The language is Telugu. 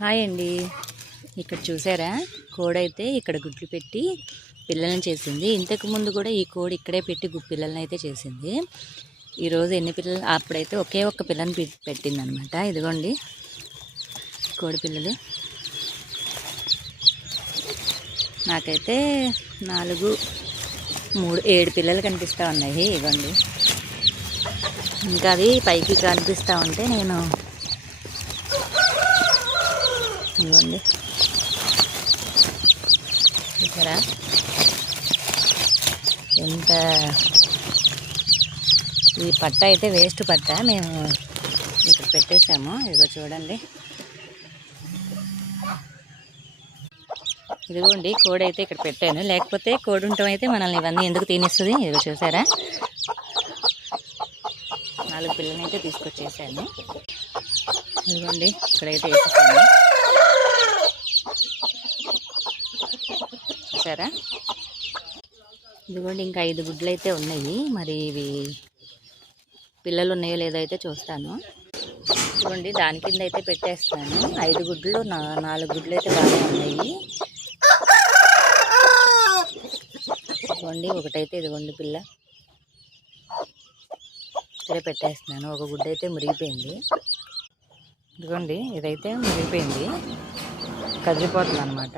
హాయ్ అండి. ఇక్కడ చూసారా, కోడైతే ఇక్కడ గుడ్లు పెట్టి పిల్లల్ని చేసింది. ఇంతకు ముందు కూడా ఈ కోడి ఇక్కడే పెట్టి పిల్లల్ని అయితే చేసింది. ఈరోజు ఎన్ని పిల్లలు, అప్పుడైతే ఒకే ఒక్క పిల్లని పెట్టింది అనమాట. ఇదిగోండి కోడి పిల్లలు. నాకైతే 4, 3, 7 పిల్లలు కనిపిస్తూ ఉన్నాయి. ఇదిగోండి, ఇంకా అది పైకి కనిపిస్తూ ఉంటే నేను ఇదిగోండి చూసారా ఎంత. ఈ పట్ట అయితే వేస్ట్ పట్ట, మేము ఇక్కడ పెట్టేసాము. ఇదిగో చూడండి, ఇదిగోండి కోడి అయితే ఇక్కడ పెట్టాను. లేకపోతే కోడి ఉండటం అయితే మనల్ని ఇవన్నీ ఎందుకు తినేస్తుంది. ఇదిగో చూసారా, 4 పిల్లల్ని అయితే తీసుకొచ్చేసాను. ఇదిగోండి ఇక్కడైతే వేసేసాను చూసారా. ఇదిగోండి ఇంకా 5 గుడ్లు అయితే ఉన్నాయి. మరి ఇవి పిల్లలు ఉన్నాయో లేదో అయితే చూస్తాను. ఇదిగోండి దాని కింద అయితే పెట్టేస్తాను. 5 గుడ్లు, 4 గుడ్లు అయితే బాగానే ఉన్నాయి. ఇదిగోండి ఒకటైతే ఇదిగోండి పిల్ల ఇక్కడే పెట్టేస్తున్నాను. ఒక గుడ్డ అయితే మురిగిపోయింది. ఇదిగోండి ఇదైతే మురిగిపోయింది, కదిలిపోతుంది అనమాట.